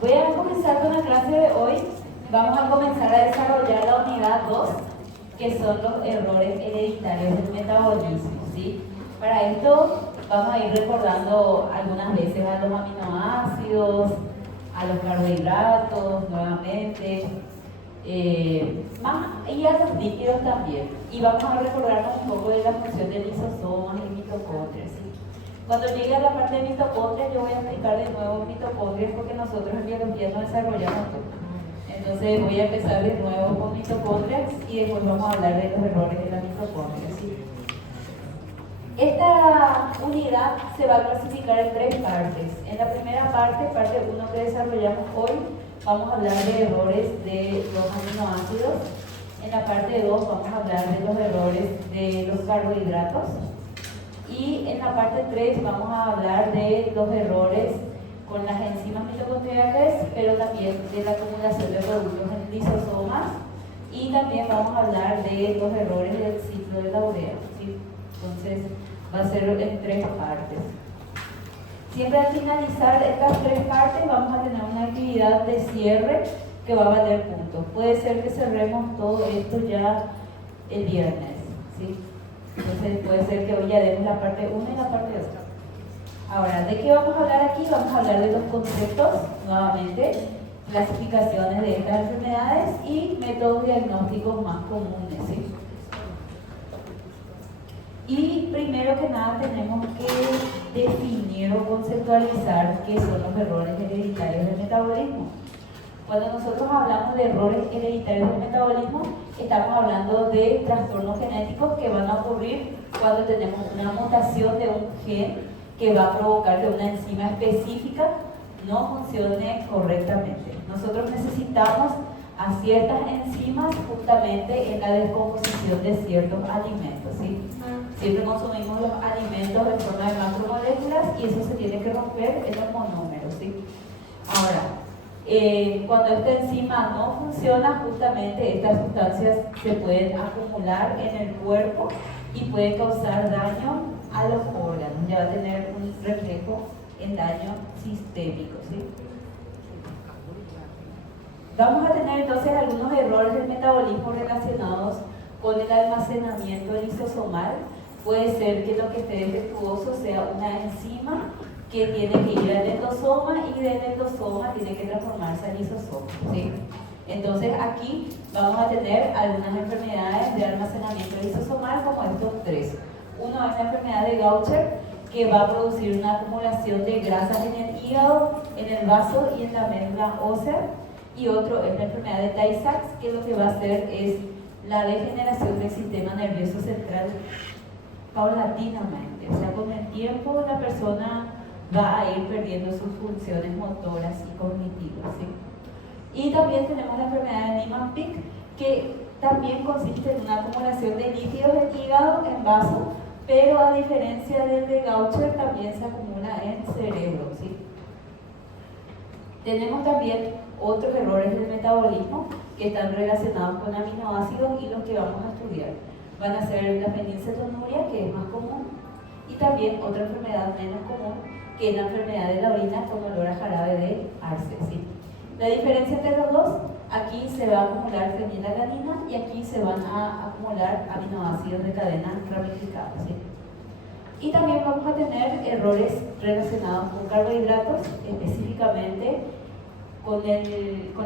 Voy a comenzar con la clase de hoy. Vamos a comenzar a desarrollar la unidad 2, que son los errores hereditarios del metabolismo, ¿sí? Para esto vamos a ir recordando algunas veces a los aminoácidos, a los carbohidratos nuevamente, y a los líquidos también. Y vamos a recordarnos un poco de la función de lisosomas y mitocondrias, ¿sí? Cuando llegue a la parte de mitocondrias, yo voy a explicar de nuevo mitocondrias porque nosotros en biología no desarrollamos todo. Entonces voy a empezar de nuevo con mitocondrias y después vamos a hablar de los errores de la mitocondria, ¿sí? Esta unidad se va a clasificar en 3 partes. En la primera parte, parte 1 que desarrollamos hoy, vamos a hablar de errores de los aminoácidos. En la parte 2 vamos a hablar de los errores de los carbohidratos. Y en la parte 3 vamos a hablar de los errores con las enzimas mitocondriales, pero también de la acumulación de productos en lisosomas. Y también vamos a hablar de los errores del ciclo de la urea, ¿sí? Entonces va a ser en 3 partes. Siempre al finalizar estas 3 partes vamos a tener una actividad de cierre que va a valer puntos. Puede ser que cerremos todo esto ya el viernes, ¿sí? Entonces puede ser que hoy ya demos la parte 1 y la parte 2. Ahora, ¿de qué vamos a hablar aquí? Vamos a hablar de los conceptos, nuevamente, clasificaciones de estas enfermedades y métodos diagnósticos más comunes, ¿sí? Y primero que nada tenemos que definir o conceptualizar qué son los errores hereditarios del metabolismo. Cuando nosotros hablamos de errores hereditarios del metabolismo, estamos hablando de trastornos genéticos que van a ocurrir cuando tenemos una mutación de un gen que va a provocar que una enzima específica no funcione correctamente. Nosotros necesitamos a ciertas enzimas justamente en la descomposición de ciertos alimentos, ¿sí? Siempre consumimos los alimentos en forma de macromoléculas y eso se tiene que romper en los monómeros, ¿sí? Ahora, cuando esta enzima no funciona, justamente estas sustancias se pueden acumular en el cuerpo y pueden causar daño a los órganos. Ya va a tener un reflejo en daño sistémico, ¿sí? Vamos a tener entonces algunos errores del metabolismo relacionados con el almacenamiento lisosomal. Puede ser que lo que esté defectuoso sea una enzima que tiene que ir al endosoma y del endosoma tiene que transformarse en lisosoma, ¿sí? Entonces aquí vamos a tener algunas enfermedades de almacenamiento lisosomal como estos 3. Uno es la enfermedad de Gaucher, que va a producir una acumulación de grasas en el hígado, en el vaso y en la médula ósea. Y otro es la enfermedad de Tay-Sachs, que lo que va a hacer es la degeneración del sistema nervioso central paulatinamente. O sea, con el tiempo la persona va a ir perdiendo sus funciones motoras y cognitivas, ¿sí? Y también tenemos la enfermedad de Niemann-Pick, que también consiste en una acumulación de líquidos del hígado en vaso, pero a diferencia del de Gaucher también se acumula en cerebro, ¿sí? Tenemos también otros errores del metabolismo que están relacionados con aminoácidos y los que vamos a estudiar. Van a ser la fenilcetonuria, que es más común, y también otra enfermedad menos común, que es la enfermedad de la orina con olor a jarabe de arce, ¿sí? La diferencia entre los dos, aquí se va a acumular fenilalanina y aquí se van a acumular aminoácidos de cadena ramificada, ¿sí? Y también vamos a tener errores relacionados con carbohidratos, específicamente con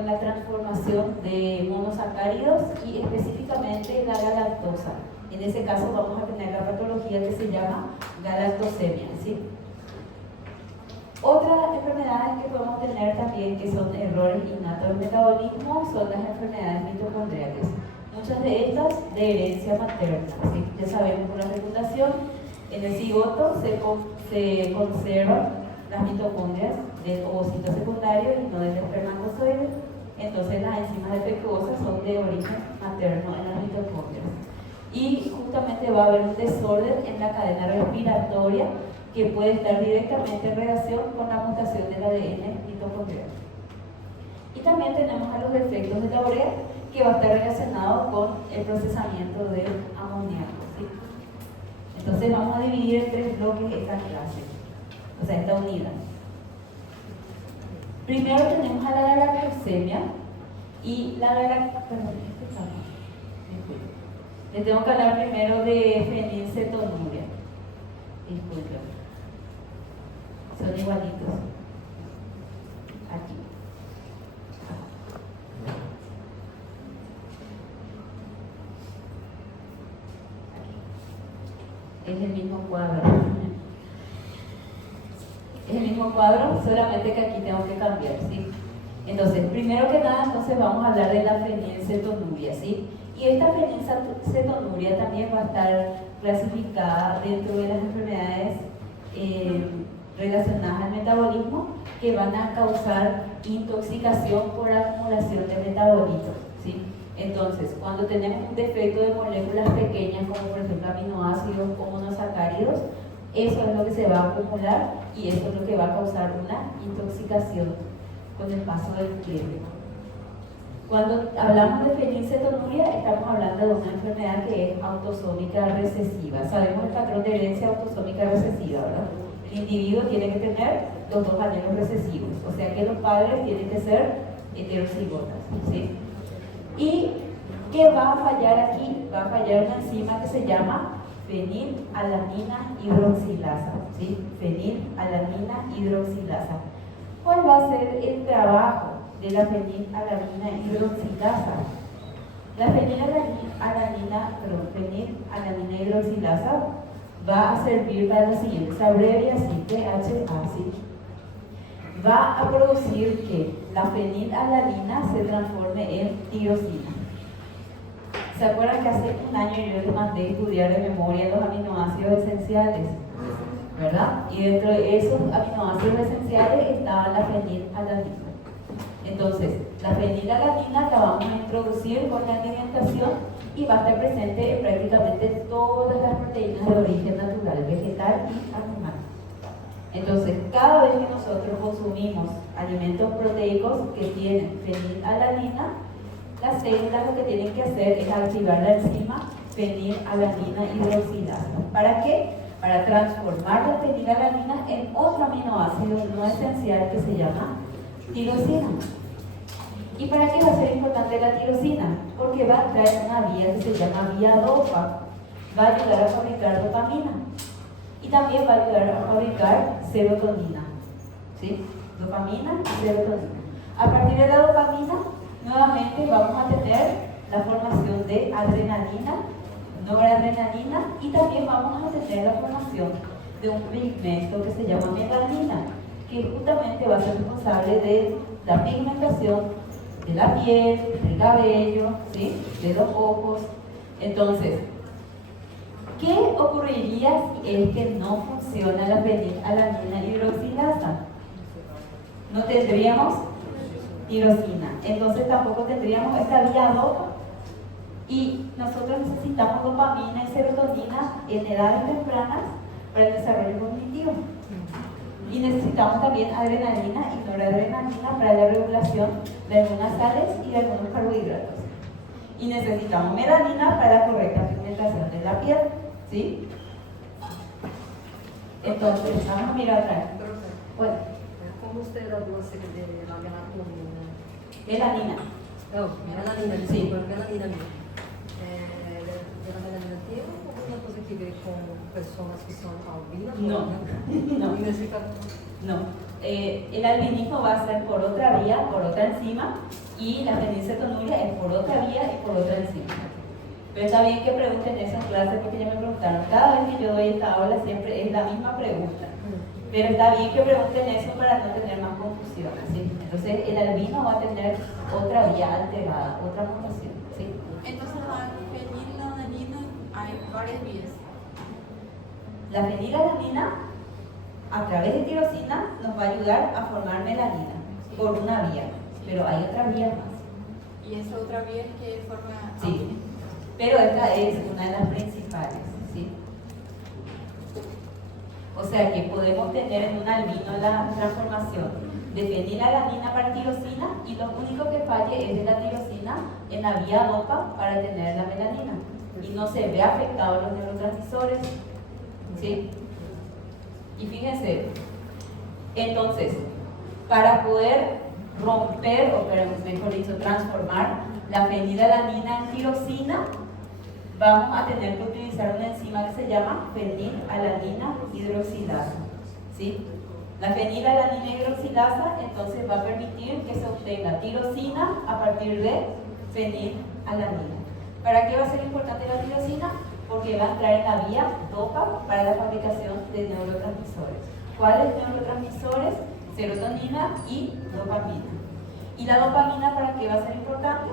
la transformación de monosacáridos y específicamente la galactosa. En ese caso vamos a tener la patología que se llama galactosemia, ¿sí? Otras enfermedades que podemos tener también que son errores innatos del metabolismo son las enfermedades mitocondriales. Muchas de estas de herencia materna, ¿sí? Ya sabemos por la fecundación, en el cigoto se conservan las mitocondrias del ovocito secundario y no del espermatozoide. Entonces las enzimas defectuosas son de origen materno en las mitocondrias. Y justamente va a haber un desorden en la cadena respiratoria que puede estar directamente en relación con la mutación del ADN mitocondrial. Y también tenemos a los defectos de la urea, que va a estar relacionado con el procesamiento del amoníaco, ¿sí? Entonces vamos a dividir en 3 bloques esta clase, o sea, esta unidad. Primero tenemos a la galactosemia y la les tengo que hablar primero de fenilcetonuria. Disculpen. Son igualitos. Aquí. Es el mismo cuadro. Es el mismo cuadro, solamente que aquí tengo que cambiar, ¿sí? Entonces, primero que nada, entonces vamos a hablar de la fenilcetonuria, ¿sí? Y esta fenilcetonuria también va a estar clasificada dentro de las enfermedades relacionadas al metabolismo que van a causar intoxicación por acumulación de metabolitos, ¿sí? Entonces, cuando tenemos un defecto de moléculas pequeñas, como por ejemplo aminoácidos o monosacáridos, eso es lo que se va a acumular y eso es lo que va a causar una intoxicación con el paso del tiempo. Cuando hablamos de fenilcetonuria, estamos hablando de una enfermedad que es autosómica recesiva. Sabemos el patrón de herencia autosómica recesiva, ¿verdad? El individuo tiene que tener los dos alelos recesivos, o sea que los padres tienen que ser heterocigotas, ¿sí? ¿Y qué va a fallar aquí? Va a fallar una enzima que se llama fenilalanina hidroxilasa, ¿sí? Fenilalanina hidroxilasa. ¿Cuál va a ser el trabajo de la fenilalanina hidroxilasa? La fenilalanina hidroxilasa va a servir para lo siguiente, se abrevia así, PHA, ¿sí? Va a producir que la fenilalanina se transforme en tirosina. ¿Se acuerdan que hace un año yo les mandé estudiar de memoria los aminoácidos esenciales? ¿Verdad? Y dentro de esos aminoácidos esenciales estaba la fenilalanina. Entonces, la fenilalanina la vamos a introducir con la alimentación y va a estar presente en prácticamente todas las proteínas de origen natural, vegetal y animal. Entonces, cada vez que nosotros consumimos alimentos proteicos que tienen fenilalanina, las células lo que tienen que hacer es activar la enzima fenilalanina hidroxilasa. ¿Para qué? Para transformar la fenilalanina en otro aminoácido no esencial que se llama tirosina. ¿Y para qué va a ser importante la tirosina? Porque va a traer una vía que se llama vía dopa. Va a ayudar a fabricar dopamina. Y también va a ayudar a fabricar serotonina. ¿Sí? Dopamina y serotonina. A partir de la dopamina, nuevamente vamos a tener la formación de adrenalina, noradrenalina y también vamos a tener la formación de un pigmento que se llama melanina, que justamente va a ser responsable de la pigmentación de la piel, del cabello, ¿sí? De los ojos. Entonces, ¿qué ocurriría si es que no funciona la fenilalanina hidroxilasa? No tendríamos tirosina, entonces tampoco tendríamos esta vía dopa. Y nosotros necesitamos dopamina y serotonina en edades tempranas para el desarrollo cognitivo. Y necesitamos también adrenalina y noradrenalina para la regulación de algunas sales y de algunos carbohidratos. Y necesitamos melanina para la correcta pigmentación de la piel, ¿sí? Entonces, vamos a mirar atrás. Bueno. ¿Cómo usted habló de la melatonina? Melanina. No, melanina, sí. Melanina mismo. ¿La melanina tiene alguna cosa que ver con personas que son albinas? No. El albinismo va a ser por otra vía, por otra enzima, y la fenilcetonuria es por otra vía y por otra enzima. Pero está bien que pregunten eso en clase porque ya me preguntaron. Cada vez que yo doy esta aula siempre es la misma pregunta. Pero está bien que pregunten eso para no tener más confusión, ¿sí? Entonces el albino va a tener otra vía alterada, otra mutación, ¿sí? Entonces la fenilalanina hay varias vías. La fenilalanina, a través de tirosina, nos va a ayudar a formar melanina por una vía, pero hay otras vías más. Y esa otra vía es que forma... Sí, pero esta es una de las principales, ¿sí? O sea que podemos tener en un albino la transformación de fenilalanina para tirosina y lo único que falle es de la tirosina en la vía dopa para tener la melanina y no se ve afectados los neurotransmisores, ¿sí? Y fíjense, entonces, para poder romper, o mejor dicho, transformar la fenilalanina en tirosina, vamos a tener que utilizar una enzima que se llama fenilalanina hidroxilasa, ¿sí? La fenilalanina hidroxilasa entonces va a permitir que se obtenga tirosina a partir de fenilalanina. ¿Para qué va a ser importante la tirosina? Porque va a entrar en la vía DOPA para la fabricación de neurotransmisores. ¿Cuáles neurotransmisores? Serotonina y dopamina. ¿Y la dopamina para qué va a ser importante?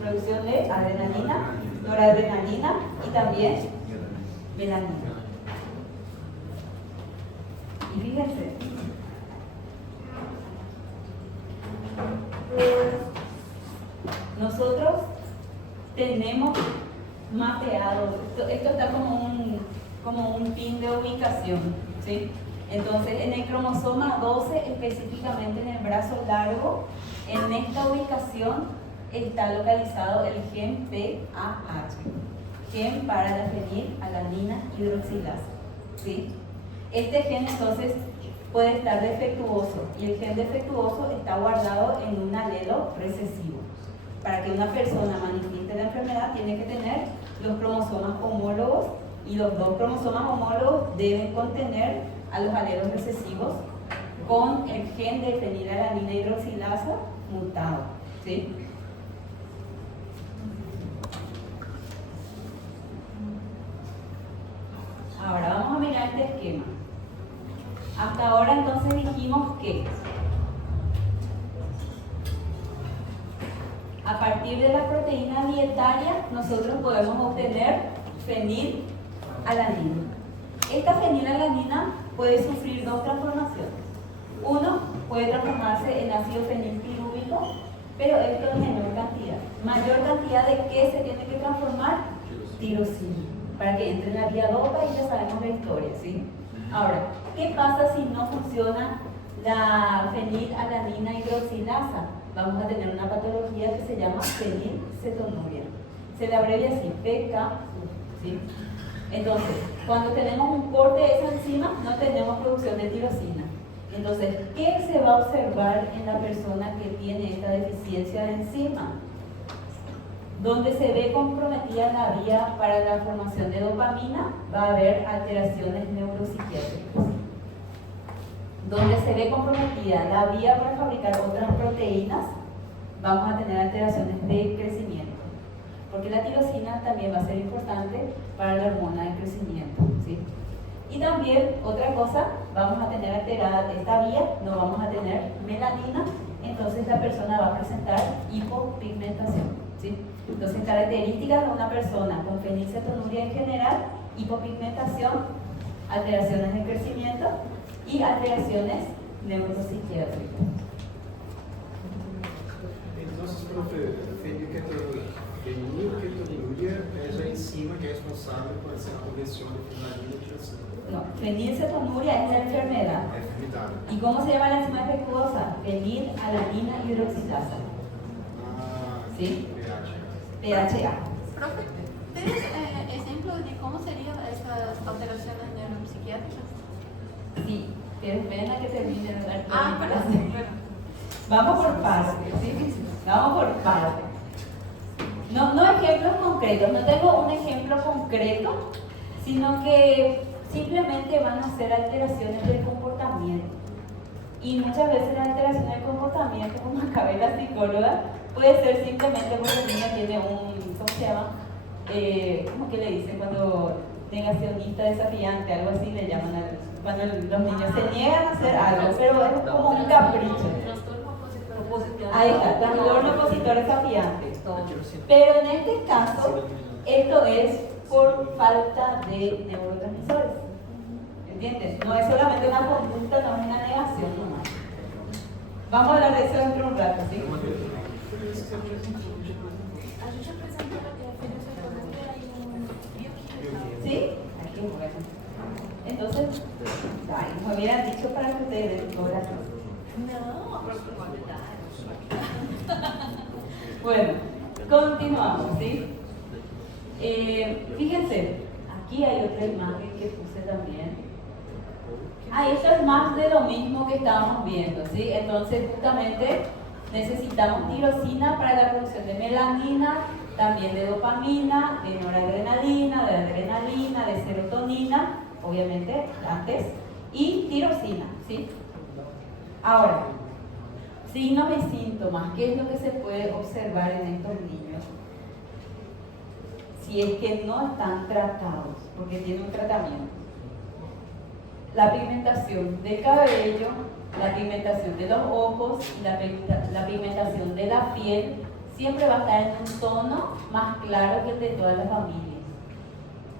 Producción de adrenalina, noradrenalina y también melanina. Y fíjense, nosotros tenemos mapeado, esto está como un pin de ubicación, ¿sí? Entonces, en el cromosoma 12, específicamente en el brazo largo, en esta ubicación está localizado el gen PAH, gen para la fenilalanina hidroxilasa, ¿sí? Este gen entonces puede estar defectuoso y el gen defectuoso está guardado en un alelo recesivo. Para que una persona manifieste la enfermedad tiene que tener los cromosomas homólogos y los dos cromosomas homólogos deben contener a los alelos recesivos con el gen de fenilalanina hidroxilasa mutado, ¿sí? Ahora vamos a mirar este esquema. Hasta ahora entonces dijimos que a partir de la proteína dietaria nosotros podemos obtener fenilalanina. Esta fenilalanina puede sufrir dos transformaciones. Uno, puede transformarse en ácido fenilpirúvico, pero esto en menor cantidad. Mayor cantidad de qué se tiene que transformar? Tirosina, para que entre en la vía DOPA y ya sabemos la historia, ¿sí? Ahora, ¿qué pasa si no funciona la fenilalanina hidroxilasa? Vamos a tener una patología que se llama fenilcetonuria. Se le abrevia así, PKU, ¿sí? Entonces, cuando tenemos un corte de esa enzima, no tenemos producción de tirosina. Entonces, ¿qué se va a observar en la persona que tiene esta deficiencia de enzima? Donde se ve comprometida la vía para la formación de dopamina, va a haber alteraciones neuropsiquiátricas. Donde se ve comprometida la vía para fabricar otras proteínas, vamos a tener alteraciones de crecimiento. Porque la tirosina también va a ser importante para la hormona de crecimiento, ¿sí? Y también, otra cosa, vamos a tener alterada esta vía, no vamos a tener melanina, entonces la persona va a presentar hipopigmentación, ¿sí? Entonces, características de una persona con fenilcetonuria en general: hipopigmentación, alteraciones de crecimiento y alteraciones neuropsiquiátricas. Entonces, profe, fenilketonuria es la enzima que es responsable por esa conversión de fenilalanina y tirosina. No, fenilcetonuria es la enfermedad. Enfermedad. ¿Y cómo se llama la enzima defectuosa? Fenilalanina hidroxilasa. ¿Sí? PHA. Profe, ¿tienes ejemplos de cómo serían estas alteraciones neuropsiquiátricas? Sí, pero esperen a que termine de dar toda la Pero información. bueno. Vamos por partes, ¿sí? Vamos por partes. No ejemplos concretos, no tengo un ejemplo concreto, sino que simplemente van a ser alteraciones del comportamiento. Y muchas veces la alteración del comportamiento, como acabé la psicóloga, puede ser simplemente porque el niño tiene un, ¿cómo se llama? ¿Cómo que le dicen cuando negacionista desafiante? Algo así le llaman cuando los niños se niegan a hacer algo, pero es como un capricho. Ahí está, trastorno opositor desafiante. Pero en este caso, esto es por falta de neurotransmisores. ¿Entiendes? No es solamente una conducta, no es una negación nomás. Vamos a hablar de eso dentro de un rato, ¿sí? ¿Sí? Aquí, bueno. Entonces, ay, me hubieran dicho para que ustedes den corazón. No, Bueno, continuamos, ¿sí? Fíjense, aquí hay otra imagen que puse también. Esto es más de lo mismo que estábamos viendo, ¿sí? Entonces, justamente necesitamos tirosina para la producción de melanina, también de dopamina, de noradrenalina, de adrenalina, de serotonina, obviamente antes, y tirosina, ¿sí? Ahora, signos y síntomas, ¿qué es lo que se puede observar en estos niños? Si es que no están tratados, porque tienen un tratamiento. La pigmentación del cabello, la pigmentación de los ojos y la pigmentación de la piel siempre va a estar en un tono más claro que el de todas las familias,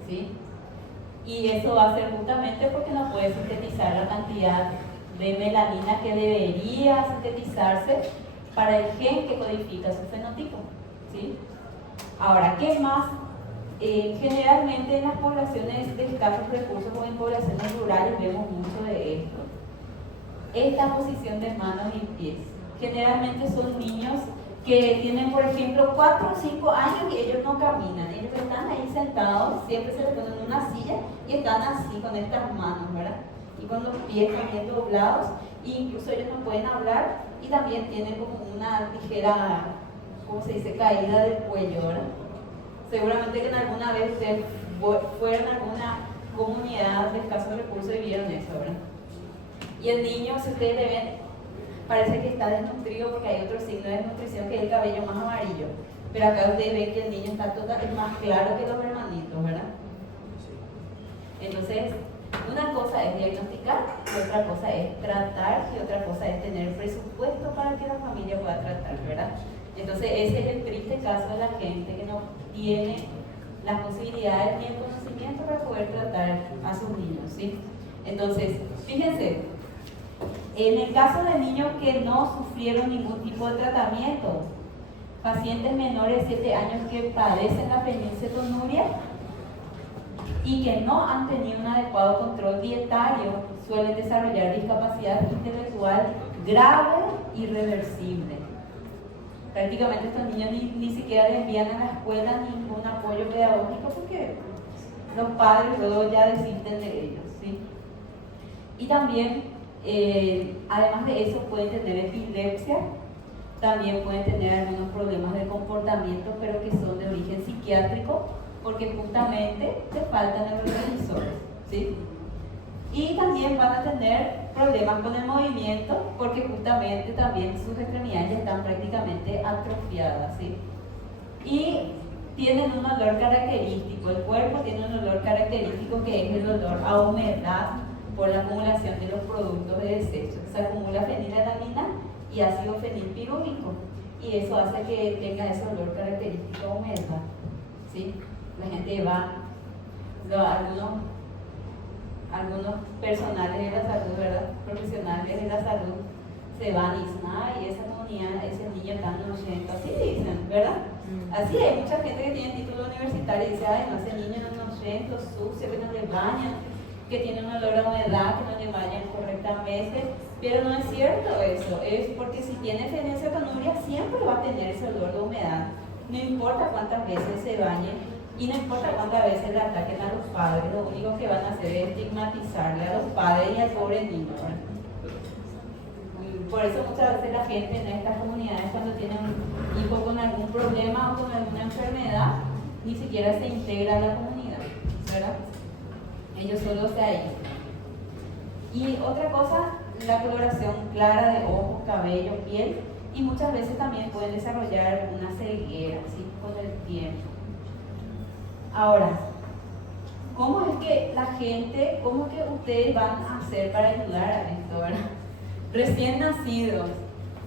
¿sí? Y eso va a ser justamente porque no puede sintetizar la cantidad de melanina que debería sintetizarse para el gen que codifica su fenotipo, ¿sí? Ahora, ¿qué más? Generalmente en las poblaciones de escasos recursos o en poblaciones rurales vemos mucho de esto. Esta posición de manos y pies. Generalmente son niños que tienen, por ejemplo, 4 o 5 años y ellos no caminan. Ellos están ahí sentados, siempre se les ponen en una silla y están así con estas manos, ¿verdad? Y con los pies también doblados, e incluso ellos no pueden hablar y también tienen como una ligera, ¿cómo se dice?, caída del cuello, ¿verdad? Seguramente que en alguna vez ustedes fueron a alguna comunidad de escasos recursos y vieron eso, ¿verdad? Y el niño, si ustedes le ven, parece que está desnutrido porque hay otro signo de desnutrición que es el cabello más amarillo. Pero acá ustedes ven que el niño está es más claro que los hermanitos, ¿verdad? Entonces, una cosa es diagnosticar, y otra cosa es tratar, y otra cosa es tener presupuesto para que la familia pueda tratar, ¿verdad? Entonces, ese es el triste caso de la gente que no tiene las posibilidades ni el conocimiento para poder tratar a sus niños, ¿sí? Entonces, fíjense, en el caso de niños que no sufrieron ningún tipo de tratamiento, pacientes menores de 7 años que padecen la fenilcetonuria y que no han tenido un adecuado control dietario, suelen desarrollar discapacidad intelectual grave y irreversible. Prácticamente estos niños ni siquiera les envían a la escuela ningún apoyo pedagógico porque los padres luego ya desisten de ellos, ¿sí? Y también, además de eso, pueden tener epilepsia, también pueden tener algunos problemas de comportamiento, pero que son de origen psiquiátrico, porque justamente les faltan neurotransmisores, ¿sí? Y también van a tener problemas con el movimiento, porque justamente también sus extremidades ya están prácticamente atrofiadas, ¿sí? Y tienen un olor característico, el cuerpo tiene un olor característico que es el olor a humedad por la acumulación de los productos de desecho. Se acumula fenilalanina y ácido fenilpirúvico, y eso hace que tenga ese olor característico a humedad, ¿sí? La gente va, algunos personales de la salud, ¿verdad?, profesionales de la salud, se van y dicen, ay, esa comunidad, ese niño tan inocente, así dicen, ¿verdad? Así hay mucha gente que tiene título universitario y dice, ay, no, ese niño no es inocente, sucio, que no le bañan, que tiene un olor a humedad, que no le bañan correctamente, pero no es cierto eso, es porque si tiene fenilcetonuria siempre va a tener ese olor de humedad, no importa cuántas veces se bañen. Y no importa cuántas veces le ataquen a los padres, lo único que van a hacer es estigmatizarle a los padres y al pobre niño, ¿verdad? Por eso muchas veces la gente en estas comunidades, cuando tienen un hijo con algún problema o con alguna enfermedad, ni siquiera se integra a la comunidad, ¿verdad? Ellos solo se aíslan. Y otra cosa, la coloración clara de ojos, cabello, piel, y muchas veces también pueden desarrollar una ceguera, ¿sí?, con el tiempo. Ahora, ¿cómo es que la gente, cómo que ustedes van a hacer para ayudar a esto, verdad? Recién nacidos.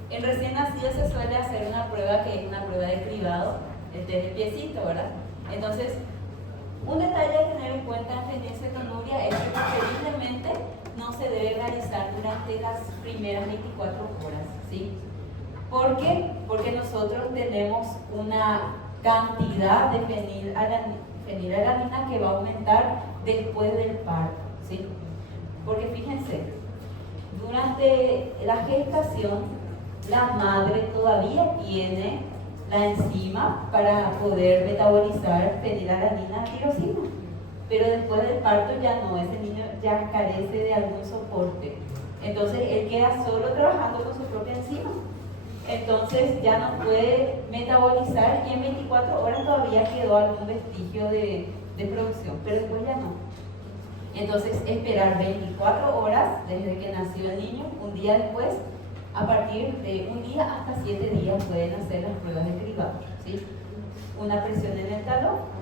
En recién nacidos se suele hacer una prueba que es una prueba de cribado, el test de piecito, ¿verdad? Entonces, un detalle a tener en cuenta en fenilcetonuria es que preferiblemente no se debe realizar durante las primeras 24 horas, ¿sí? ¿Por qué? Porque nosotros tenemos una cantidad de fenilalanina que va a aumentar después del parto, ¿sí? Porque fíjense, durante la gestación la madre todavía tiene la enzima para poder metabolizar fenilalanina tirosina, pero después del parto ya no, ese niño ya carece de algún soporte. Entonces él queda solo trabajando con su propia enzima. Entonces ya no puede metabolizar y en 24 horas todavía quedó algún vestigio de producción, pero después ya no. Entonces esperar 24 horas desde que nació el niño, un día después, a partir de un día hasta 7 días pueden hacer las pruebas de cribado, ¿sí? Una presión en el talón.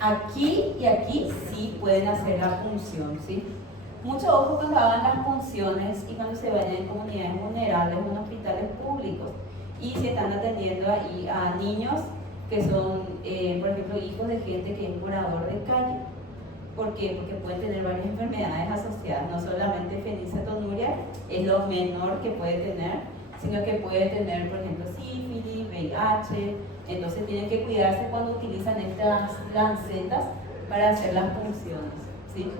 Aquí y aquí sí pueden hacer la punción, ¿sí? Mucho ojo cuando hagan las punciones y cuando se vayan en comunidades vulnerables o en hospitales públicos y si están atendiendo ahí a niños que son, por ejemplo, hijos de gente que es morador de calle. ¿Por qué? Porque pueden tener varias enfermedades asociadas, no solamente fenilcetonuria es lo menor que puede tener, sino que puede tener, por ejemplo, sífilis, VIH, entonces tienen que cuidarse cuando utilizan estas lancetas para hacer las punciones, ¿sí?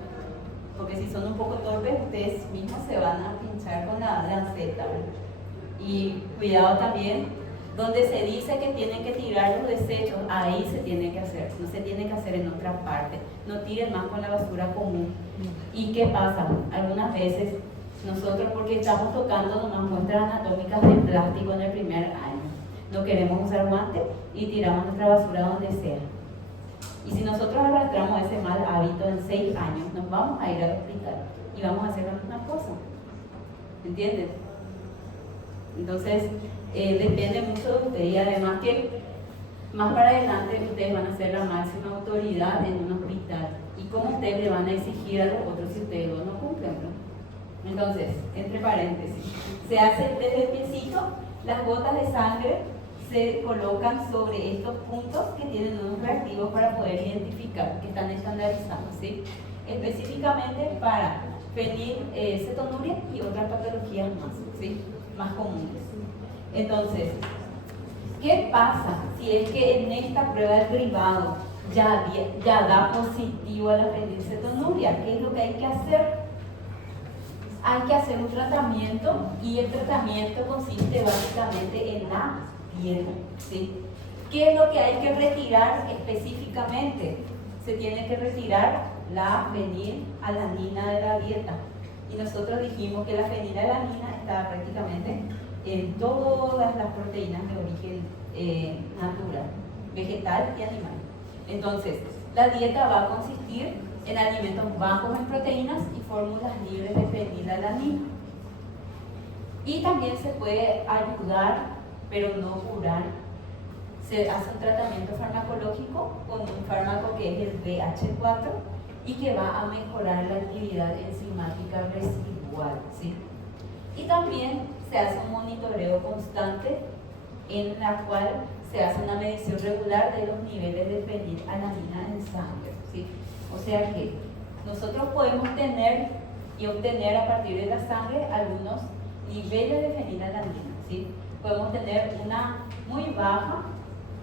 Porque si son un poco torpes, ustedes mismos se van a pinchar con la lanceta, ¿verdad? Y cuidado también, donde se dice que tienen que tirar los desechos, ahí se tiene que hacer, no se tiene que hacer en otra parte. No tiren más con la basura común. ¿Y qué pasa? Algunas veces nosotros, porque estamos tocando nomás muestras anatómicas de plástico en el primer año, no queremos usar guantes y tiramos nuestra basura donde sea. Y si nosotros arrastramos ese mal hábito en 6 años, nos vamos a ir al hospital y vamos a hacer la misma cosa. ¿Entienden? Entonces, depende mucho de ustedes y además que más para adelante ustedes van a ser la máxima autoridad en un hospital y cómo ustedes le van a exigir a los otros si ustedes no cumplen, ¿no? Entonces, entre paréntesis, se hace desde el piecito, las gotas de sangre se colocan sobre estos puntos que tienen unos reactivos para poder identificar, que están estandarizados, ¿sí? Específicamente para fenilcetonuria y otras patologías más, ¿sí? Más comunes. Entonces, ¿qué pasa si es que en esta prueba de cribado ya da positivo a la fenilcetonuria? ¿Qué es lo que hay que hacer? Hay que hacer un tratamiento y el tratamiento consiste básicamente en la dieta, ¿sí? ¿Qué es lo que hay que retirar específicamente? Se tiene que retirar la fenilalanina de la dieta. Y nosotros dijimos que la fenilalanina estaba prácticamente en todas las proteínas de origen natural, vegetal y animal. Entonces, la dieta va a consistir en alimentos bajos en proteínas y fórmulas libres de fenilalanina. Y también se puede ayudar, pero no curar. Se hace un tratamiento farmacológico con un fármaco que es el BH4 y que va a mejorar la actividad enzimática residual, ¿sí? Y también se hace un monitoreo constante en la cual se hace una medición regular de los niveles de fenilalanina en sangre, ¿sí? O sea que nosotros podemos tener y obtener a partir de la sangre algunos niveles de fenilalanina, ¿sí? Podemos tener una muy baja,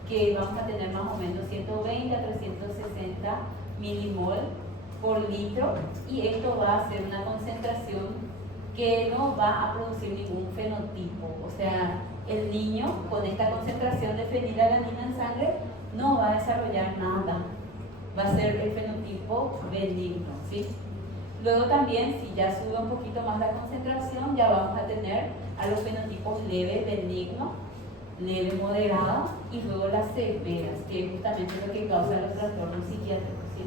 que vamos a tener más o menos 120 a 360 milimol por litro, y esto va a ser una concentración que no va a producir ningún fenotipo. O sea, el niño con esta concentración de fenilalanina en sangre no va a desarrollar nada, va a ser el fenotipo benigno, ¿sí? Luego también, si ya sube un poquito más la concentración, ya vamos a tener a los fenotipos leve, benigno, leve, moderado, y luego las severas, que es justamente lo que causa los trastornos psiquiátricos, ¿sí?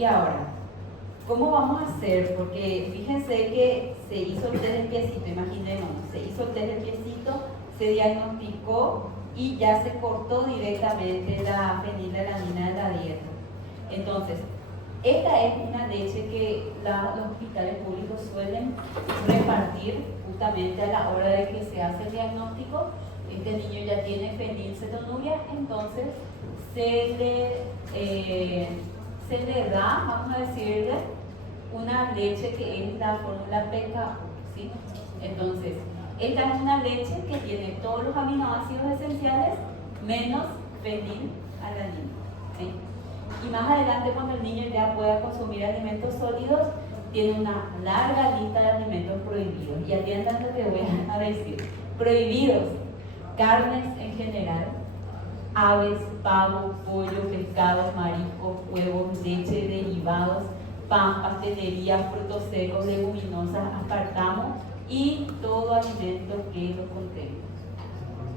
Y ahora, ¿cómo vamos a hacer? Porque fíjense que se hizo el test del piecito, imaginémonos, se hizo el test del piecito, se diagnosticó y ya se cortó directamente la fenilalanina de la dieta. Entonces, esta es una leche que los hospitales públicos suelen repartir justamente a la hora de que se hace el diagnóstico. Este niño ya tiene fenilcetonuria, entonces se le da, vamos a decirle, una leche que es la fórmula PKU, ¿sí? Entonces, esta es una leche que tiene todos los aminoácidos esenciales menos fenilalanina, ¿sí? Y más adelante, cuando el niño ya pueda consumir alimentos sólidos, tiene una larga lista de alimentos prohibidos. Y atiendan lo que voy a decir. Prohibidos: carnes en general, aves, pavo, pollo, pescados, mariscos, huevos, leche, derivados, pan, pastelería, frutos secos, leguminosas, apartamos y todo alimento que los contenga.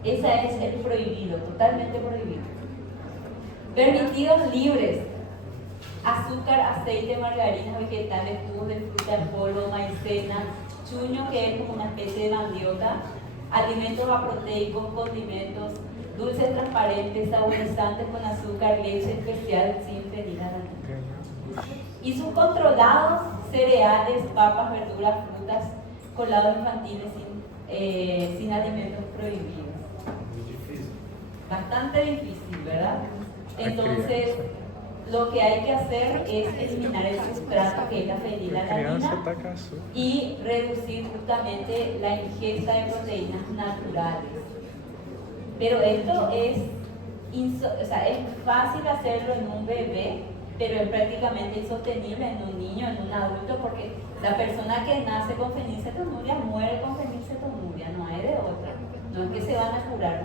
Ese es el prohibido, totalmente prohibido. Permitidos libres: azúcar, aceite, margarina, vegetales, jugos de fruta en polvo, maicena, chuño, que es como una especie de mandioca, alimentos aproteicos, condimentos, dulces transparentes, saborizantes con azúcar, leche especial sin fenilalanina. Y sus controlados: cereales, papas, verduras, frutas, colados infantiles sin alimentos prohibidos. Bastante difícil, ¿verdad? Entonces, lo que hay que hacer es eliminar el sustrato, que es la fenilalanina, y reducir justamente la ingesta de proteínas naturales. Pero esto es fácil hacerlo en un bebé, pero es prácticamente insostenible en un niño, en un adulto, porque la persona que nace con fenilcetonuria muere con fenilcetonuria, no hay de otra. No es que se van a curar,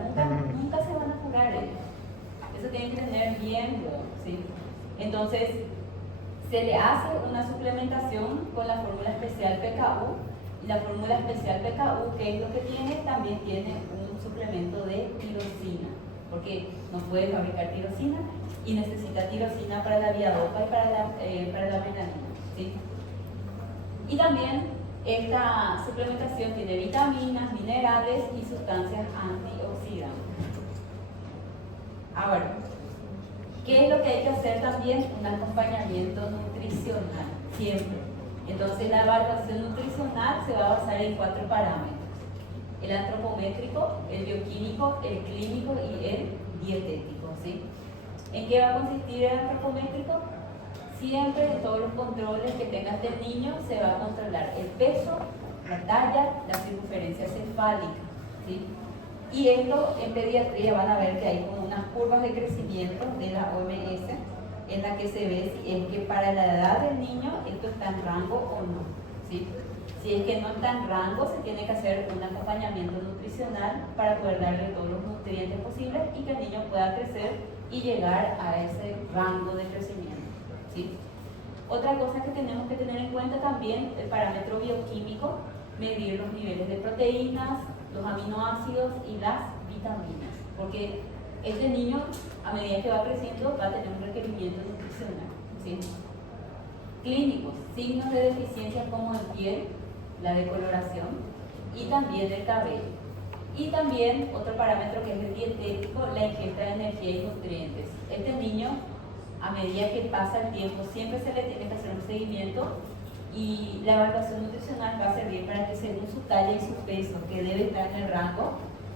nunca se van a curar ellos. Eso tienen que tener bien, ¿sí? Entonces, se le hace una suplementación con la fórmula especial PKU, y la fórmula especial PKU, ¿qué es lo que tiene? También tiene un suplemento de tirosina, porque no puede fabricar tirosina y necesita tirosina para la vía dopa y para la melanina, ¿sí? Y también esta suplementación tiene vitaminas, minerales y sustancias antioxidantes. Ahora, ¿qué es lo que hay que hacer también? Un acompañamiento nutricional, siempre. Entonces, la evaluación nutricional se va a basar en 4 parámetros: el antropométrico, el bioquímico, el clínico y el dietético, ¿sí? ¿En qué va a consistir el antropométrico? Siempre en todos los controles que tengas del niño se va a controlar el peso, la talla, la circunferencia cefálica, ¿sí? Y esto en pediatría van a ver que hay como unas curvas de crecimiento de la OMS en la que se ve si es que para la edad del niño esto está en rango o no, ¿sí? Si es que no está en rango, se tiene que hacer un acompañamiento nutricional para poder darle todos los nutrientes posibles y que el niño pueda crecer y llegar a ese rango de crecimiento, ¿sí? Otra cosa que tenemos que tener en cuenta también, el parámetro bioquímico: medir los niveles de proteínas, los aminoácidos y las vitaminas, porque este niño, a medida que va creciendo, va a tener un requerimiento nutricional, ¿sí? Clínicos: signos de deficiencia como en piel, la decoloración y también el cabello. Y también otro parámetro que es el dietético: la ingesta de energía y nutrientes. Este niño, a medida que pasa el tiempo, siempre se le tiene que hacer un seguimiento, y la evaluación nutricional va a servir para que, según su talla y su peso, que debe estar en el rango,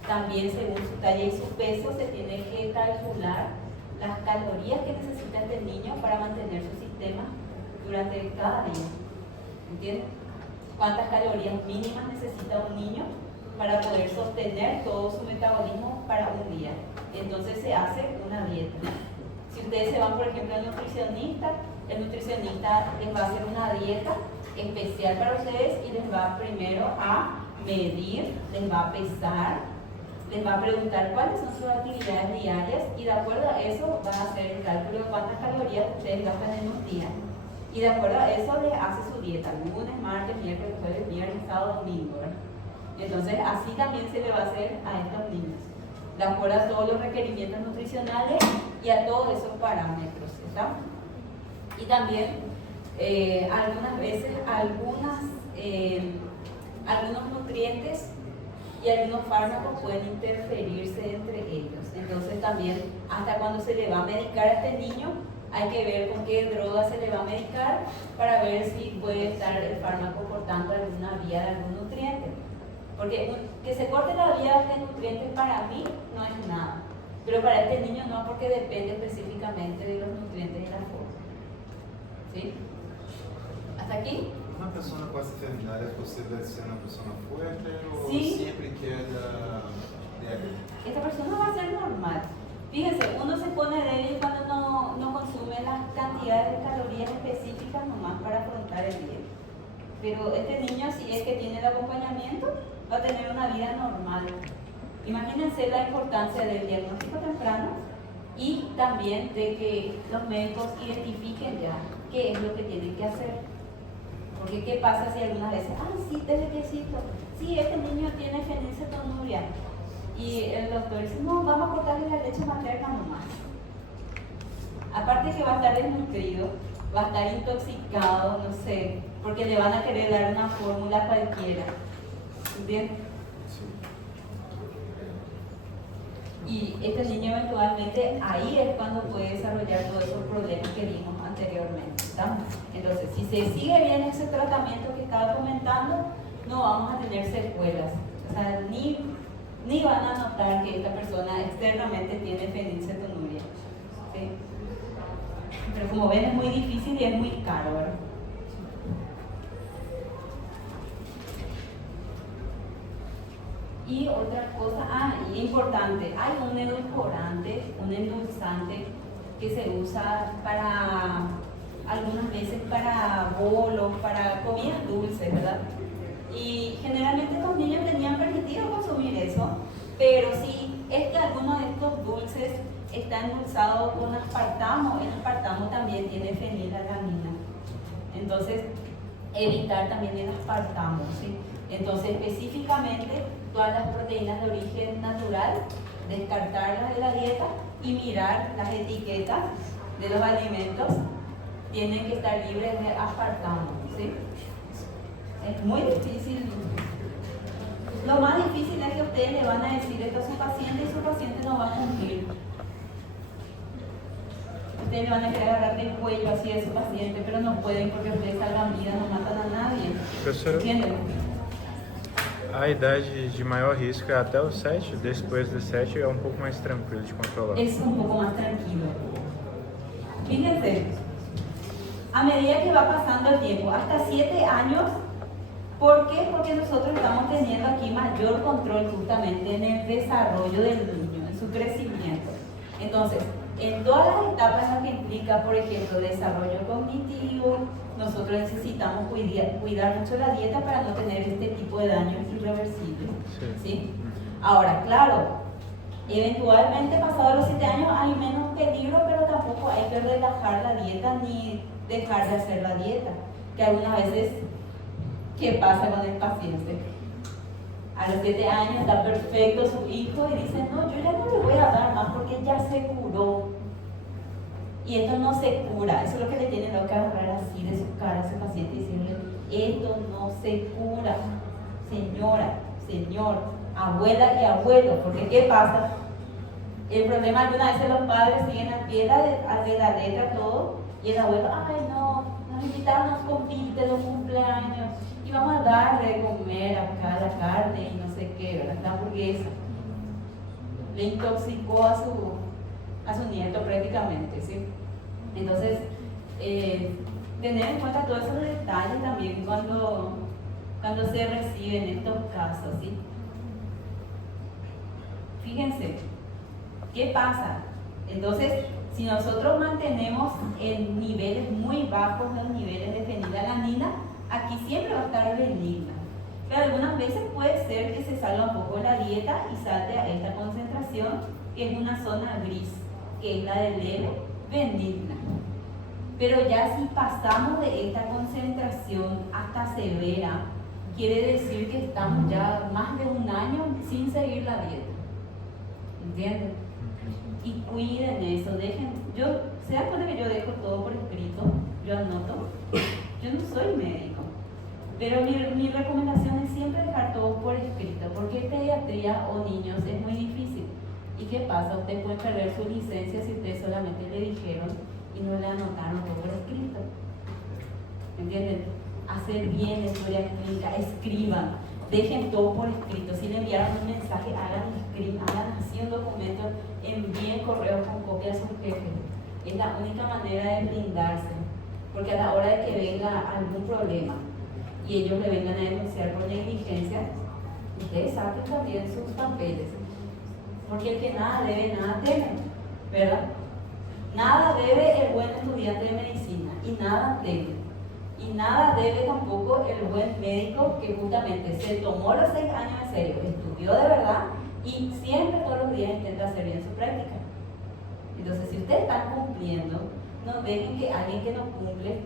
también según su talla y su peso se tiene que calcular las calorías que necesita este niño para mantener su sistema durante cada día. ¿Entienden? ¿Cuántas calorías mínimas necesita un niño para poder sostener todo su metabolismo para un día? Entonces se hace una dieta. Si ustedes se van, por ejemplo, al nutricionista, el nutricionista les va a hacer una dieta especial para ustedes y les va primero a medir, les va a pesar, les va a preguntar cuáles son sus actividades diarias, y de acuerdo a eso van a hacer el cálculo de cuántas calorías ustedes gastan en un día. Y de acuerdo a eso les hace su dieta: lunes, martes, miércoles, jueves, viernes, sábado, domingo, ¿verdad? Entonces, así también se le va a hacer a estos niños, de acuerdo a todos los requerimientos nutricionales y a todos esos parámetros, ¿está? Y también algunas veces algunos nutrientes y algunos fármacos pueden interferirse entre ellos. Entonces también, hasta cuando se le va a medicar a este niño, hay que ver con qué droga se le va a medicar para ver si puede estar el fármaco cortando alguna vía de algún nutriente. Porque que se corte la vía de nutrientes para mí no es nada, pero para este niño no, porque depende específicamente de los nutrientes y la forma. ¿Sí? ¿Hasta aquí? Una persona com essa enfermidade é possível ser uma pessoa fuerte ou Sí. sempre queda débil? Esta persona va a ser normal. Fíjense, uno se pone débil cuando no consume las cantidades de calorías específicas nomás para afrontar el día. Pero este niño, si es que tiene el acompañamiento, va a tener una vida normal. Imagínense la importancia del diagnóstico temprano Y también de que los médicos identifiquen ya qué es lo que tienen que hacer. Porque ¿qué pasa si algunas veces, sí, te necesito, sí, este niño tiene fenilcetonuria? Y el doctor dice, no, vamos a cortarle la leche materna nomás. Aparte que va a estar desnutrido, va a estar intoxicado, no sé, porque le van a querer dar una fórmula cualquiera. ¿Entiendes? Y este niño eventualmente ahí es cuando puede desarrollar todos esos problemas que vimos anteriormente, ¿está? Entonces, si se sigue bien ese tratamiento que estaba comentando, no vamos a tener secuelas. O sea, ni van a notar que esta persona externamente tiene fenilcetonuria, ¿sí? Pero como ven es muy difícil y es muy caro, ¿verdad? Y otra cosa, y importante, hay un edulcorante, un endulzante que se usa para, algunas veces para bolos, para comidas dulces, ¿verdad? Y generalmente los niños tenían permitido consumir eso, pero si es que alguno de estos dulces está endulzado con aspartamo, el aspartamo también tiene fenilalanina. Entonces, evitar también el aspartamo, ¿sí? Entonces, específicamente, todas las proteínas de origen natural, descartarlas de la dieta y mirar las etiquetas de los alimentos, tienen que estar libres de aspartamo, ¿sí? Es muy difícil. Lo más difícil es que ustedes le van a decir esto a su paciente y su paciente no va a cumplir. Ustedes le van a querer agarrar el cuello así de su paciente, pero no pueden porque ustedes salvan vida, no matan a nadie. Professora, ¿Entienden? a idade de maior risco é até os 7, depois dos 7 é um pouco mais tranquilo de controlar. Es un poco más tranquilo. Fíjense, a medida que va pasando el tiempo, hasta 7 años, ¿por qué? Porque nosotros estamos teniendo aquí mayor control justamente en el desarrollo del niño, en su crecimiento. Entonces, en todas las etapas en las que implica, por ejemplo, desarrollo cognitivo, nosotros necesitamos cuidar mucho la dieta para no tener este tipo de daños irreversibles. ¿Sí? Ahora, claro, eventualmente pasados los 7 años hay menos peligro, pero tampoco hay que relajar la dieta ni dejar de hacer la dieta. Que algunas veces, ¿qué pasa con el paciente? A los 7 años está perfecto su hijo y dice, no, yo ya no le voy a dar más porque ya se curó. Y esto no se cura, eso es lo que le tienen que agarrar así de su cara a su paciente y decirle, esto no se cura, señora, señor, abuela y abuelo, porque ¿qué pasa? El problema algunas veces los padres siguen al pie de la letra todo, y el abuelo, ay no, nos invitaron a los convites, los cumpleaños, y vamos a darle de comer acá la carne y no sé qué, ¿verdad? La hamburguesa. Le intoxicó a su nieto prácticamente, ¿sí? Entonces, tener en cuenta todos esos detalles también cuando se reciben estos casos, ¿sí? Fíjense, ¿qué pasa? Entonces, si nosotros mantenemos en niveles muy bajos los niveles de fenilalanina, aquí siempre va a estar benigna. Pero algunas veces puede ser que se salga un poco la dieta y salte a esta concentración, que es una zona gris, que es la de leve benigna. Pero ya si pasamos de esta concentración hasta severa, quiere decir que estamos ya más de 1 año sin seguir la dieta. ¿Entienden? Y cuiden eso, se dan cuenta que yo dejo todo por escrito, yo anoto, yo no soy médico, pero mi recomendación es siempre dejar todo por escrito, porque pediatría o niños es muy difícil. ¿Y qué pasa? Usted puede perder su licencia si usted solamente le dijeron y no le anotaron todo por escrito. ¿Entienden? Hacer bien la historia clínica, escriban, dejen todo por escrito. Si le enviaron un mensaje, hagan así un documento, envíen correos con copia a su jefe. Es la única manera de blindarse, porque a la hora de que venga algún problema y ellos le vengan a denunciar por negligencia, ustedes saquen también sus papeles. Porque el que nada debe, nada teme, ¿verdad? Nada debe el buen estudiante de medicina y nada teme. Y nada debe tampoco el buen médico que justamente se tomó los 6 años en serio, estudió de verdad y siempre todos los días intenta hacer bien su práctica. Entonces, si ustedes están cumpliendo, no dejen que alguien que no cumple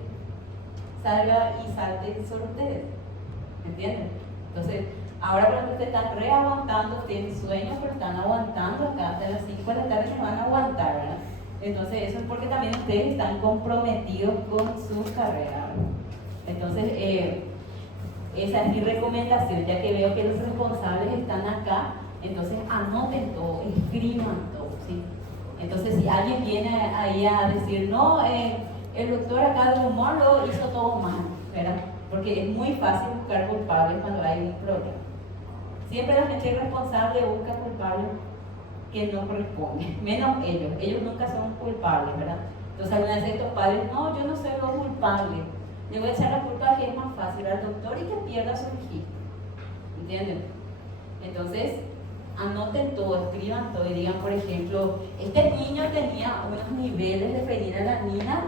salga y salte sobre ustedes. ¿Entienden? Entonces, ahora por ejemplo ustedes están reaguantando, tienen sueños, pero están aguantando acá hasta las 5 de la tarde que van a aguantar, ¿verdad? Entonces, eso es porque también ustedes están comprometidos con su carrera, ¿verdad? Entonces, esa es mi recomendación, ya que veo que los responsables están acá, entonces anoten todo, escriban todo, ¿sí? Entonces, si alguien viene ahí a decir, no, el doctor acá de humor lo hizo todo mal, ¿verdad? Porque es muy fácil buscar culpables cuando hay un problema. Siempre la gente responsable busca culpables que no corresponden, menos ellos. Ellos nunca son culpables, ¿verdad? Entonces, algunas veces estos padres, no, yo no soy lo culpable. Le voy a echar la culpa a que es más fácil al doctor y que pierda su registro. ¿Entienden? Entonces, anoten todo, escriban todo y digan, por ejemplo, este niño tenía unos niveles de fenilalanina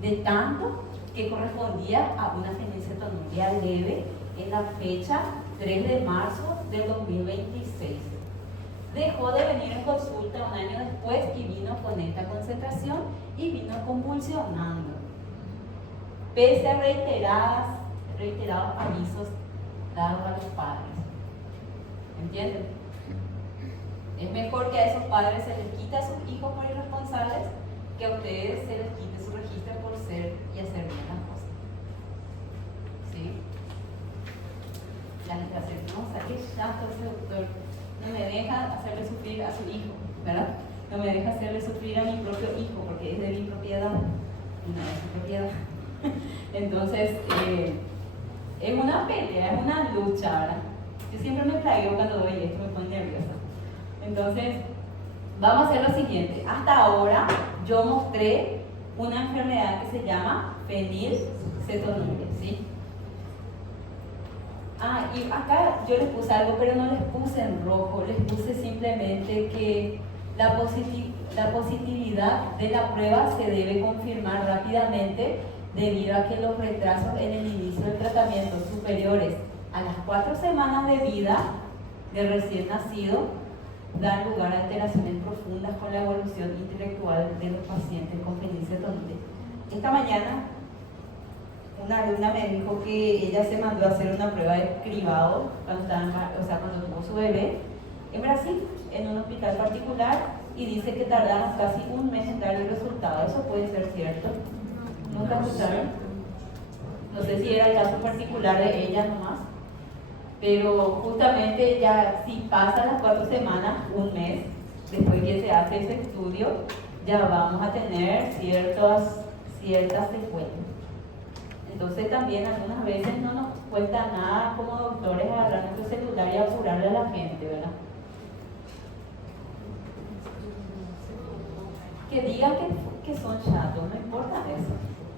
de tanto que correspondía a una fenilcetonuria leve en la fecha 3 de marzo del 2026. Dejó de venir en consulta un año después y vino con esta concentración y vino convulsionando. Pese a reiterados avisos dados a los padres. ¿Entienden? Es mejor que a esos padres se les quite a sus hijos por irresponsables que a ustedes se les quite su registro por ser y hacer bien las cosas. ¿Sí? La gente va a decir, no, o sea, qué chato ese doctor. No me deja hacerle sufrir a su hijo, ¿verdad? No me deja hacerle sufrir a mi propio hijo porque es de mi propiedad y no es su propiedad. Entonces, es una pelea, es una lucha, ¿verdad? Yo siempre me traigo cuando doy esto, me pongo nerviosa. Entonces, vamos a hacer lo siguiente. Hasta ahora yo mostré una enfermedad que se llama fenilcetonuria, ¿sí? Ah, y acá yo les puse algo, pero no les puse en rojo, les puse simplemente que la positividad de la prueba se debe confirmar rápidamente debido a que los retrasos en el inicio del tratamiento superiores a las 4 semanas de vida del recién nacido dan lugar a alteraciones profundas con la evolución intelectual de los pacientes con fenilcetonuria. Esta mañana una alumna me dijo que ella se mandó a hacer una prueba de cribado cuando tuvo su bebé en Brasil, en un hospital particular, y dice que tardaron casi un mes en dar el resultado. ¿Eso puede ser cierto? ¿Nunca escucharon? No sé si era el caso particular de ella nomás, pero justamente ya si pasan las 4 semanas, un mes, después que se hace ese estudio, ya vamos a tener ciertas secuelas. Entonces también algunas veces no nos cuesta nada como doctores agarrar nuestro celular y apurarle a la gente, ¿verdad? Que digan que son chatos, no importa eso.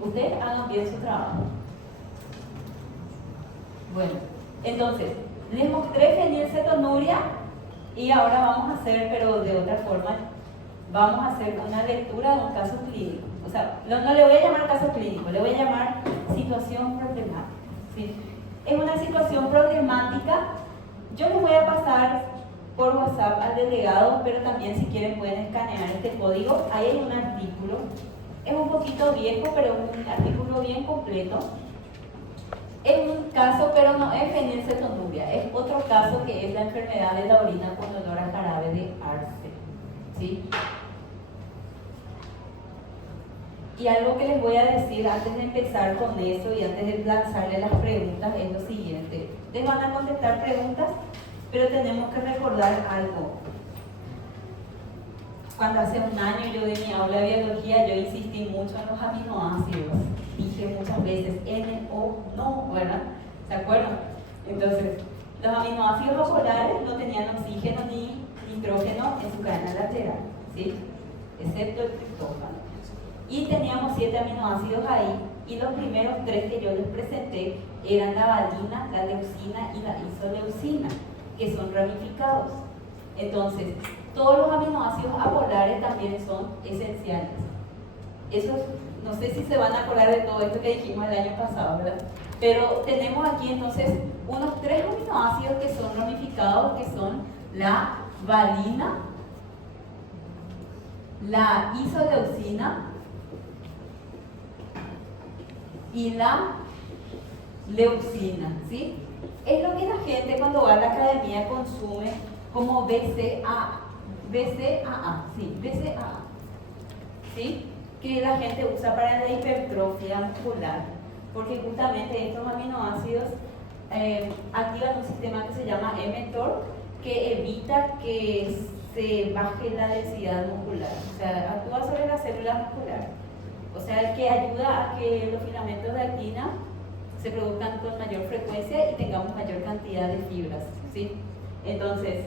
Ustedes hagan bien su trabajo. Bueno, entonces, les mostré fenilcetonuria y ahora vamos a hacer, pero de otra forma, vamos a hacer una lectura de un caso clínico. O sea, no le voy a llamar caso clínico, le voy a llamar situación problemática, ¿sí? Es una situación problemática. Yo les voy a pasar por WhatsApp al delegado, pero también si quieren pueden escanear este código. Ahí hay un artículo, es un poquito viejo, pero es un artículo bien completo. Es un caso, pero no es fenilcetonuria, es otro caso que es la enfermedad de la orina con olor a jarabe de arce, ¿sí? Y algo que les voy a decir antes de empezar con eso y antes de lanzarle las preguntas es lo siguiente. Ustedes van a contestar preguntas, pero tenemos que recordar algo. Cuando hace un año yo de mi aula de biología, yo insistí mucho en los aminoácidos. Dije muchas veces N-O, no, ¿verdad? ¿Se acuerdan? Entonces, los aminoácidos polares no tenían oxígeno ni nitrógeno en su cadena lateral, ¿sí? Excepto el triptófano. Y teníamos 7 aminoácidos ahí, y los primeros 3 que yo les presenté eran la valina, la leucina y la isoleucina, que son ramificados. Entonces, todos los aminoácidos apolares también son esenciales. Eso, no sé si se van a acordar de todo esto que dijimos el año pasado, ¿verdad? Pero tenemos aquí entonces unos 3 aminoácidos que son ramificados, que son la valina, la isoleucina y la leucina, ¿sí? Es lo que la gente cuando va a la academia consume como BCAA, ¿sí? Que la gente usa para la hipertrofia muscular, porque justamente estos aminoácidos activan un sistema que se llama mTOR, que evita que se baje la densidad muscular, o sea, actúa sobre la célula muscular, o sea, que ayuda a que los filamentos de actina se produzcan con mayor frecuencia y tengamos mayor cantidad de fibras, ¿sí? Entonces,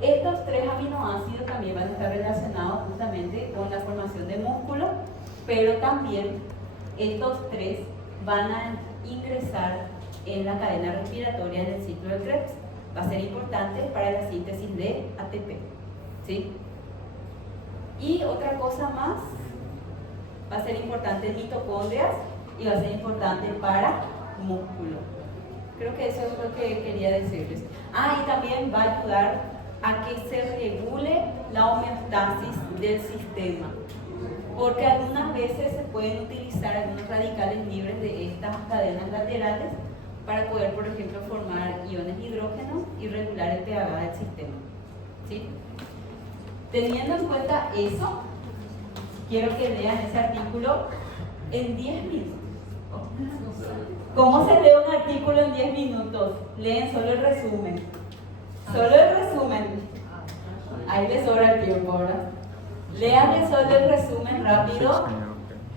estos 3 aminoácidos también van a estar relacionados justamente con la formación de músculo, pero también estos 3 van a ingresar en la cadena respiratoria en el ciclo de Krebs. Va a ser importante para la síntesis de ATP, ¿sí? Y otra cosa más, va a ser importante en mitocondrias y va a ser importante para músculo. Creo que eso es lo que quería decirles. Y también va a ayudar a que se regule la homeostasis del sistema, porque algunas veces se pueden utilizar algunos radicales libres de estas cadenas laterales para poder, por ejemplo, formar iones hidrógeno y regular el pH del sistema, ¿sí? Teniendo en cuenta eso, quiero que lean ese artículo en 10 minutos. ¿Cómo se lee un artículo en 10 minutos? Leen solo el resumen. Solo el resumen. Ahí les sobra el tiempo ahora. Lean solo el resumen rápido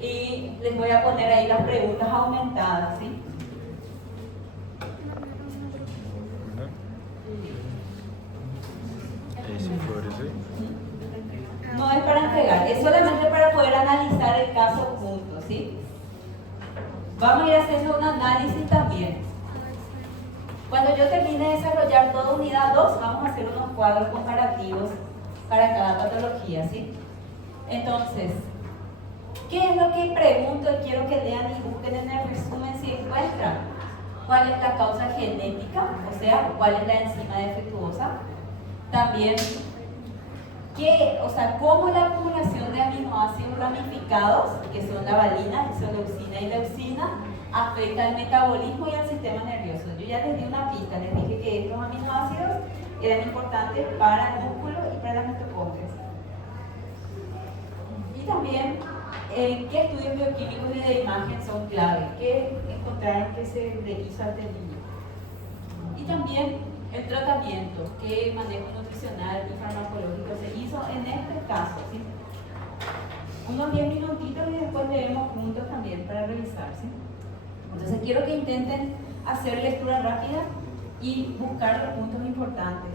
y les voy a poner ahí las preguntas aumentadas, ¿sí? No es para entregar, es solamente para poder analizar el caso juntos, ¿sí? Vamos a ir haciendo un análisis también. Cuando yo termine de desarrollar toda unidad 2, vamos a hacer unos cuadros comparativos para cada patología, ¿sí? Entonces, ¿qué es lo que pregunto y quiero que lean y busquen en el resumen si encuentran? ¿Cuál es la causa genética? O sea, ¿cuál es la enzima defectuosa? También, cómo la acumulación de aminoácidos ramificados, que son la valina, isoleucina y leucina, afecta al metabolismo y al sistema nervioso. Yo ya les di una pista, les dije que estos aminoácidos eran importantes para el músculo y para las mitocondrias. Y también, ¿qué estudios bioquímicos y de imagen son clave? ¿Qué encontraron que se le hizo al niño? Y también el tratamiento, qué manejo nutricional y farmacológico se hizo en este caso, ¿sí? Unos 10 minutitos y después leemos juntos también para revisar, ¿sí? Entonces quiero que intenten hacer lectura rápida y buscar los puntos importantes.